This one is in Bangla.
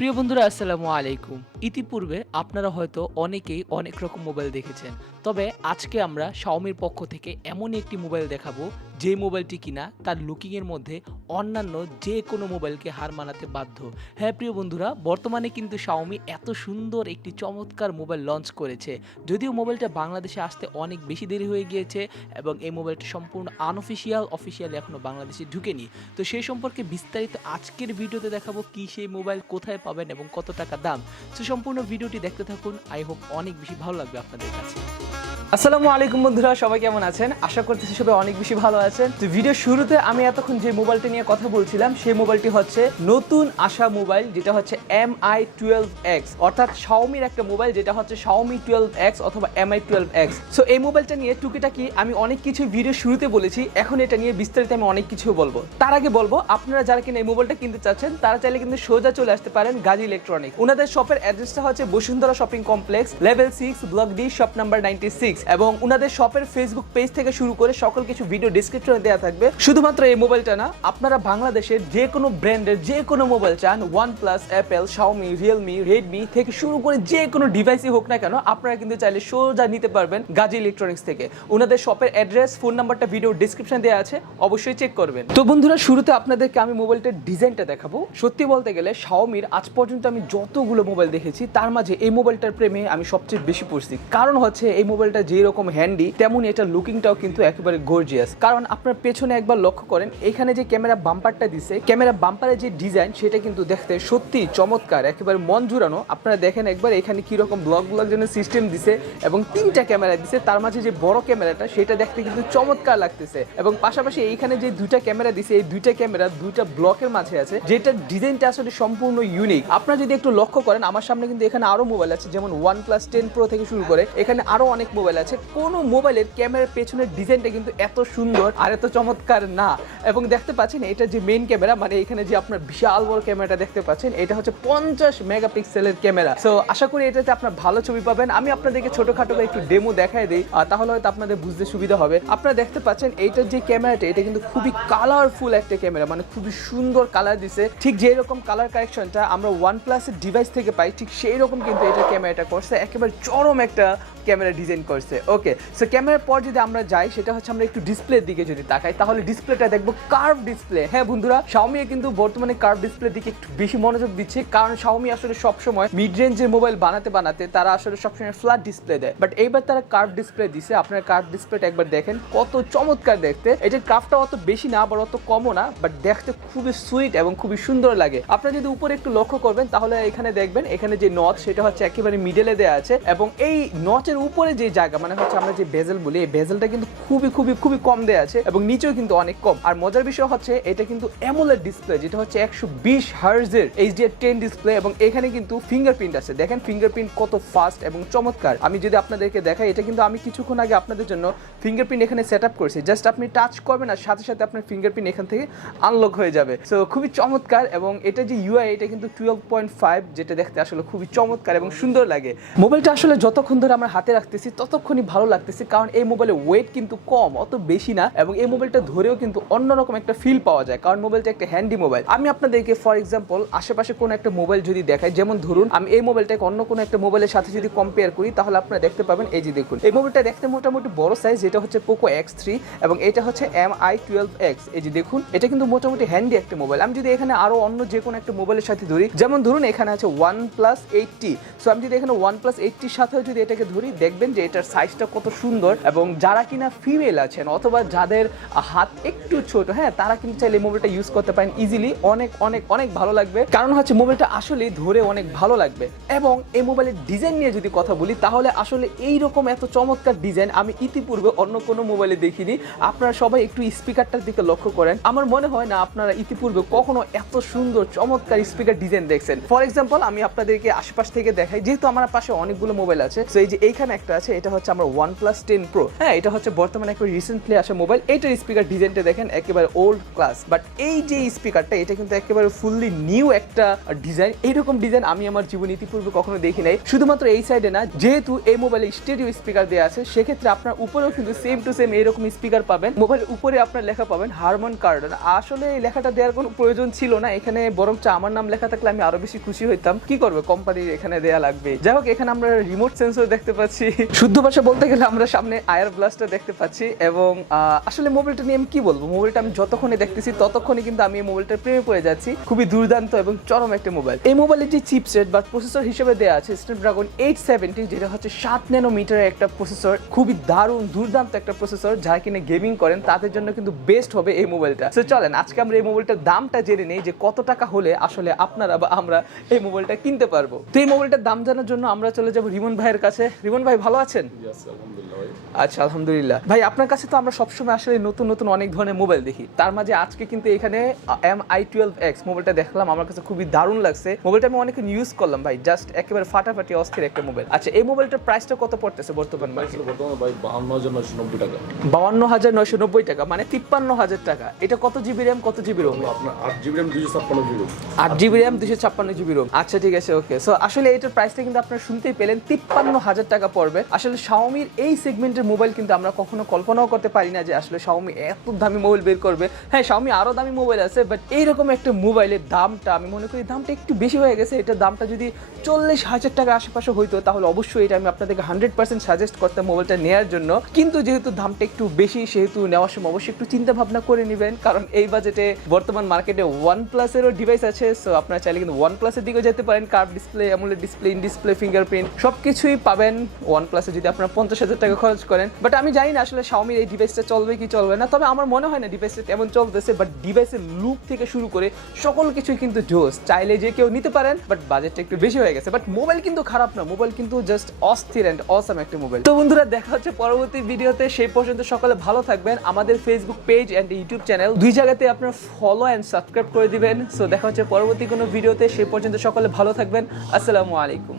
প্রিয় বন্ধুরা আসসালামু আলাইকুম। ইতিপূর্বে আপনারা হয়তো অনেকেই অনেক রকম মোবাইল দেখেছেন। তবে আজকে আমরা Xiaomiর পক্ষ থেকে এমনই একটি মোবাইল দেখাবো, যে মোবাইলটি কিনা তার লুকিং এর মধ্যে অন্যান্য যেকোনো মোবাইলকে হার মানাতে বাধ্য। হ্যাঁ প্রিয় বন্ধুরা, বর্তমানে কিন্তু Xiaomi এত সুন্দর একটি চমৎকার মোবাইল লঞ্চ করেছে। যদিও মোবাইলটা বাংলাদেশে আসতে অনেক বেশি দেরি হয়ে গিয়েছে এবং এই মোবাইলটি সম্পূর্ণ অফিসিয়ালি এখনো বাংলাদেশে ঢুকেনি। তো সেই সম্পর্কে বিস্তারিত আজকের ভিডিওতে দেখাবো কি সেই মোবাইল কোথায় পাবেন এবং কত টাকা দাম। তো সম্পূর্ণ ভিডিওটি দেখতে থাকুন। আই হোপ অনেক বেশি ভালো লাগবে আপনাদের কাছে। আসসালামু আলাইকুম বন্ধুরা, সবাই কেমন আছেন? আশা করতেছি সবাই অনেক বেশি ভালো আছেন। তো ভিডিও শুরুতে আমি এতক্ষণ যে মোবাইলটা নিয়ে কথা বলছিলাম সেই মোবাইলটি হচ্ছে নতুন আসা মোবাইল, যেটা হচ্ছে MI 12X, অর্থাৎ Xiaomiর একটা মোবাইল যেটা হচ্ছে Xiaomi 12X অথবা MI 12X। সো এই মোবাইলটা নিয়ে টুকিটাকি আমি অনেক কিছু ভিডিও শুরুতে বলেছি, এখন এটা নিয়ে বিস্তারিত আমি অনেক কিছু বলবো। তার আগে বলবো, আপনারা যারা কিনা এই মোবাইলটা কিনতে চাচ্ছেন তারা চাইলে কিন্তু সোজা চলে আসতে পারেন গাজী ইলেকট্রনিক্স। ওনাদের শপের অ্যাড্রেসটা হচ্ছে Bashundhara shopping complex, level 6, block D, shop number 96। এবং ওনাদের শপের ফেসবুক পেজ থেকে শুরু করে সকল কিছু ভিডিও ডেসক্রিপশনে দেওয়া থাকবে। শুধুমাত্র এই মোবাইলটা না, আপনারা বাংলাদেশের যে কোনো ব্র্যান্ডের যে কোনো মোবাইল চান, OnePlus, Apple, Xiaomi, Realme, Redmi থেকে শুরু করে যে কোনো ডিভাইসই হোক না কেন, আপনারা কিন্তু চাইলে সোজা নিতে পারবেন গাজী ইলেকট্রনিক্স থেকে। ওনাদের শপের অ্যাড্রেস, ফোন নাম্বারটা ভিডিও ডেসক্রিপশনে দেওয়া আছে, অবশ্যই চেক করবেন। তো বন্ধুরা, শুরুতে আপনাদেরকে আমি মোবাইলটার ডিজাইনটা দেখাবো। সত্যি বলতে গেলে Xiaomiর আজ পর্যন্ত আমি যতগুলো মোবাইল দেখেছি তার মাঝে এই মোবাইলটার প্রেমে আমি সবচেয়ে বেশি পড়ছি। কারণ হচ্ছে এই মোবাইলটা যে রকম হ্যান্ডি, তেমনি এটা লুকিংটাও কিন্তু একেবারে গর্জিয়াস। কারণ আপনার পেছনে একবার লক্ষ্য করেন, এখানে যে ক্যামেরা বাম্পারটা দিছে, ক্যামেরা বাম্পারের যে ডিজাইন সেটা কিন্তু দেখতে সত্যি চমৎকার, একেবারে মন জুড়ানো। আপনারা দেখেন একবার এখানে কি রকম ব্লক জন্য সিস্টেম দিছে এবং 3টা ক্যামেরা দিছে, তার মাঝে যে বড় ক্যামেরাটা সেটা দেখতে কিন্তু চমৎকার লাগতেছে। এবং পাশাপাশি এইখানে যে 2টা ক্যামেরা দিছে, এই 2টা ক্যামেরা 2টা ব্লকের মাঝে আছে, যেটা ডিজাইনটা আসলে সম্পূর্ণ ইউনিক। আপনারা যদি একটু লক্ষ্য করেন, আমার সামনে কিন্তু এখানে আরো মোবাইল আছে, যেমন OnePlus 10 Pro থেকে শুরু করে এখানে আরো অনেক মোবাইল আছে। কোন মোবাইলের ক্যামেরার পেছনের ডিজাইনটা কিন্তু এত সুন্দর আর এত চমৎকার না। এবং দেখতে পাচ্ছেন এটা যে মেইন ক্যামেরা, মানে এখানে যে আপনার বিশাল বড় ক্যামেরাটা দেখতে পাচ্ছেন, এটা হচ্ছে 50 মেগাপিক্সেলের ক্যামেরা। সো আশা করি এটাতে আপনার ভালো ছবি পাবেন। আমি আপনাদেরকে ছোটখাটো একটু ডেমো দেখাই দিই, তাহলে হয়তো আপনাদের বুঝতে সুবিধা হবে। আপনারা দেখতে পাচ্ছেন এইটার যে ক্যামেরাটা, এটা কিন্তু খুবই কালারফুল একটা ক্যামেরা, মানে খুবই সুন্দর কালার দিছে। ঠিক যে রকম কালার কারেকশনটা আমরা OnePlus এর ডিভাইস থেকে পাই, ঠিক সেই রকম কিন্তু এটা ক্যামেরাটা করছে, একেবারে চরম একটা ক্যামেরা ডিজাইন করছে। ওকে, সো ক্যামেরার পর যদি আমরা যাই, সেটা হচ্ছে আমরা একটু ডিসপ্লের দিকে যদি তাকাই, তাহলে ডিসপ্লেটা দেখবো কার্ভ ডিসপ্লে। হ্যাঁ বন্ধুরা, Xiaomi কিন্তু বর্তমানে কার্ভ ডিসপ্লের দিকে একটু বেশি মনোযোগ দিচ্ছে, কারণ Xiaomi আসলে সবসময় মিড রেঞ্জের মোবাইল বানাতে তারা আসলে সবসময় ফ্ল্যাট ডিসপ্লে দেয়, বাট এইবার তারা কার্ভ ডিসপ্লে দিছে। আপনার কার্ভ ডিসপ্লেটা একবার দেখেন, কত চমৎকার দেখতে। এটার কার্ভটা অত বেশি না, আবার অত কমও না, বাট দেখতে খুবই সুইট এবং খুবই সুন্দর লাগে। আপনারা যদি উপরে একটু লক্ষ্য করবেন, তাহলে এখানে দেখবেন এখানে যে নচ, সেটা হচ্ছে একেবারে মিডলে দেওয়া আছে, এবং এই নচের উপরে যে জায়গা, মানে হচ্ছে আমরা যে বেজেল বলি, এই বেজেলটা কিন্তু খুবই কম দেওয়া আছে এবং নিচেও কিন্তু অনেক কম। আর মজার বিষয় হচ্ছে এটা কিন্তু অ্যামোলেড ডিসপ্লে, যেটা হচ্ছে 120 হার্টজের HDR10 ডিসপ্লে, এবং এখানে কিন্তু ফিঙ্গারপ্রিন্ট আছে। দেখেন ফিঙ্গারপ্রিন্ট কত ফাস্ট এবং চমৎকার। আমি যদি আপনাদেরকে দেখাই, এটা কিন্তু আমি কিছুক্ষণ আগে আপনাদের জন্য ফিঙ্গারপ্রিন্ট এখানে সেট আপ করেছি। জাস্ট আপনি টাচ করবেন আর সাথে সাথে আপনার ফিঙ্গারপ্রিন্ট এখান থেকে আনলক হয়ে যাবে। সো খুবই চমৎকার। এবং এটা যে UI, এটা কিন্তু 12.5, যেটা দেখতে আসলে খুবই চমৎকার এবং সুন্দর লাগে। মোবাইলটা আসলে যতক্ষণ ধরে আমরা হাতে রাখতেছি ততক্ষণই ভালো লাগতেছে, কারণ এই মোবাইলের ওয়েট কিন্তু কম, অত বেশি না, এবং এই মোবাইলটা ধরেও কিন্তু অন্যরকম একটা ফিল পাওয়া যায়, কারণ মোবাইলটা একটা হ্যান্ডি মোবাইল। আমি আপনাদেরকে ফর এক্সাম্পল আশেপাশে কোনো একটা মোবাইল যদি দেখাই, যেমন ধরুন আমি এই মোবাইলটাকে অন্য কোনো একটা মোবাইলের সাথে যদি কম্পেয়ার করি, তাহলে আপনারা দেখতে পাবেন, এই যে দেখুন এই মোবাইলটা দেখতে মোটামুটি বড় সাইজ, যেটা হচ্ছে পোকো X3, এবং এটা হচ্ছে MI 12X। এই যে দেখুন, এটা কিন্তু মোটামুটি হ্যান্ডি একটা মোবাইল। আমি যদি এখানে আরো অন্য যে কোনো একটা মোবাইলের সাথে ধরি, যেমন ধরুন এখানে আছে OnePlus 8T, সো আমি যদি এখানে OnePlus 8Tর সাথে যদি এটাকে ধরি, দেখবেন যে এটার সাইজটা কত সুন্দর। এবং যারা কিনা ফিমেল আছেন অথবা যাদের হাত একটু ছোট, হ্যাঁ, তারা কিন্তু চাইলে মোবাইলটা ইউজ করতে পারেন ইজিলি। অনেক ভালো লাগবে, কারণ হচ্ছে মোবাইলটা আসলে ধরে অনেক ভালো লাগবে। এবং এই মোবাইলের ডিজাইন নিয়ে যদি কথা বলি, তাহলে আসলে এইরকম এত চমৎকার ডিজাইন আমি ইতিপূর্বে অন্য কোনো মোবাইলে দেখিনি। আপনারা সবাই একটু স্পিকারটার দিকে লক্ষ্য করেন, আমার মনে হয় না আপনারা ইতিপূর্বে কখনো এত সুন্দর চমৎকার স্পিকার ডিজাইন দেখছেন। ফর এক্সাম্পল আমি আপনাদেরকে আশেপাশ থেকে দেখাই, যেহেতু আমার পাশে অনেকগুলো মোবাইল আছে, তো এই যে এইখানে এখানে একটা আছে, এটা হচ্ছে আমার OnePlus 10 Pro। হ্যাঁ, এটা হচ্ছে বর্তমানে একটা রিসেন্টলি আসা মোবাইল। এইটার স্পিকার ডিজাইনটা দেখেন একেবারে ওল্ড ক্লাস, বাট এই যে স্পিকারটা এটা কিন্তু একেবারে ফুললি নিউ একটা ডিজাইন। এইরকম ডিজাইন আমি আমার জীবনে ইতিপূর্বে কখনো দেখি নাই। শুধুমাত্র এই সাইডে না, যেহেতু এই মোবাইলে স্টেরিও স্পিকার দেওয়া আছে, সেক্ষেত্রে আপনার উপরেও কিন্তু সেম টু সেম এরকম স্পিকার পাবেন। মোবাইলের উপরে আপনার লেখা পাবেন হারমান কার্ডন। আসলে এই লেখাটা দেওয়ার কোনো প্রয়োজন ছিল না, এখানে বরঞ্চ আমার নাম লেখা থাকলে আমি আরো বেশি খুশি হইতাম। কি করবে, কোম্পানির এখানে দেয়া লাগবে। যাই হোক, এখানে আমরা রিমোট সেন্সর দেখতে পাচ্ছি। শুদ্ধ ভাষা বলতে গেলে আমরা সামনে আয়ার ব্লাস্টার দেখতে পাচ্ছি। এবং আসলে মোবাইলটা নিয়ে আমি কি বলবো, মোবাইলটা আমি যতক্ষণে দেখতেছি ততক্ষণে কিন্তু আমি এই মোবাইলটার প্রেমে পড়ে যাচ্ছি। খুবই দুর্দান্ত এবং চরম একটা মোবাইল। এই মোবাইলের যে চিপসেট বা প্রসেসর হিসেবে দেওয়া আছে স্ন্যাপড্রাগন 870, যেটা হচ্ছে 7 ন্যানোমিটারের একটা প্রসেসর। খুবই দারুণ দুর্দান্ত একটা প্রসেসর, যারা কিনে গেমিং করেন তাদের জন্য কিন্তু বেস্ট হবে এই মোবাইলটা। তো চলেন আজকে আমরা এই মোবাইলটার দামটা জেনে নেই, যে কত টাকা হলে আসলে আপনারা বা আমরা এই মোবাইলটা কিনতে পারবো। তো এই মোবাইলটার দাম জানার জন্য আমরা চলে যাবো রিমন ভাইয়ের কাছে। রিমন ভাই, ভালো আছেন? আচ্ছা, আলহামদুলিল্লাহ। ভাই, আপনার কাছে তো আমরা সবসময় আসলে নতুন নতুন অনেক ধরনের মোবাইল দেখি, তার মাঝে আজকে কিন্তু এখানে MI12X মোবাইলটা দেখলাম, আমার কাছে খুবই দারুণ লাগছে। মোবাইলটা আমি অনেক ইউজ করলাম ভাই, জাস্ট একেবারে ফাটাফাটি অস্থির একটা মোবাইল। আচ্ছা, এই মোবাইলটার প্রাইসটা কত পড়তেছে বর্তমান মার্কেটে? বর্তমানে ভাই 52,990 টাকা। 52,990 টাকা, মানে 53,000 টাকা। এটা কত জিবি র্যাম, কত জিবি রোম? আপনার 8 GB RAM 256 GB ROM. 8 GB RAM 256 GB ROM. আচ্ছা, ঠিক আছে, ওকে। সো আসলে এটার প্রাইসটা কিন্তু আপনারা শুনতেই পেলেন, 53,000 টাকা পড়বে। আসলে Xiaomiর এই সেগমেন্টের মোবাইল কিন্তু আমরা কখনো কল্পনাও করতে পারি না যে আসলে Xiaomi এত দামি মোবাইল বের করবে। হ্যাঁ, Xiaomi আরো দামি মোবাইল আছে, বাট এইরকম একটা মোবাইলের দামটা আমি মনে করি দামটা একটু বেশি হয়ে গেছে। এটার দামটা যদি 40,000 টাকার আশেপাশে হইতো তাহলে অবশ্যই এটা আমি আপনাদেরকে 100% সাজেস্ট করতাম মোবাইলটা নেওয়ার জন্য। কিন্তু যেহেতু দামটা একটু বেশি, সেহেতু নেওয়ার সময় অবশ্যই একটু চিন্তা ভাবনা করে নেবেন, কারণ এই বাজেটে বর্তমান মার্কেটে OnePlus এরও ডিভাইস আছে। সো আপনারা চাইলে কিন্তু OnePlus এর দিকেও যেতে পারেন। Curve display, AMOLED display, in display, fingerprint সবকিছুই পাবেন OnePlus এ যদি আপনারা 50,000 টাকা খরচ করেন। বাট আমি জানি না আসলে Xiaomi এই ডিভাইসটা চলবে কি চলবে না, তবে আমার মনে হয় না ডিভাইসটা তেমন চলতেছে। বাট ডিভাইসের লুক থেকে শুরু করে সকল কিছুই কিন্তু জোস, চাইলে যে কেউ নিতে পারেন, বাট বাজেটটা একটু বেশি হয়ে গেছে। বাট মোবাইল কিন্তু খারাপ না, মোবাইল কিন্তু জাস্ট অস্থির অ্যান্ড অসাম একটা মোবাইল। তো বন্ধুরা, দেখা হচ্ছে পরবর্তী ভিডিওতে। সেই পর্যন্ত সকলে ভালো থাকবেন। আমাদের Facebook page and YouTube channel দুই জায়গাতে আপনারা ফলো অ্যান্ড সাবস্ক্রাইব করে দিবেন। সো দেখা হচ্ছে পরবর্তী কোনো ভিডিওতে। সেই পর্যন্ত সকলে ভালো থাকবেন। আসসালামু আলাইকুম।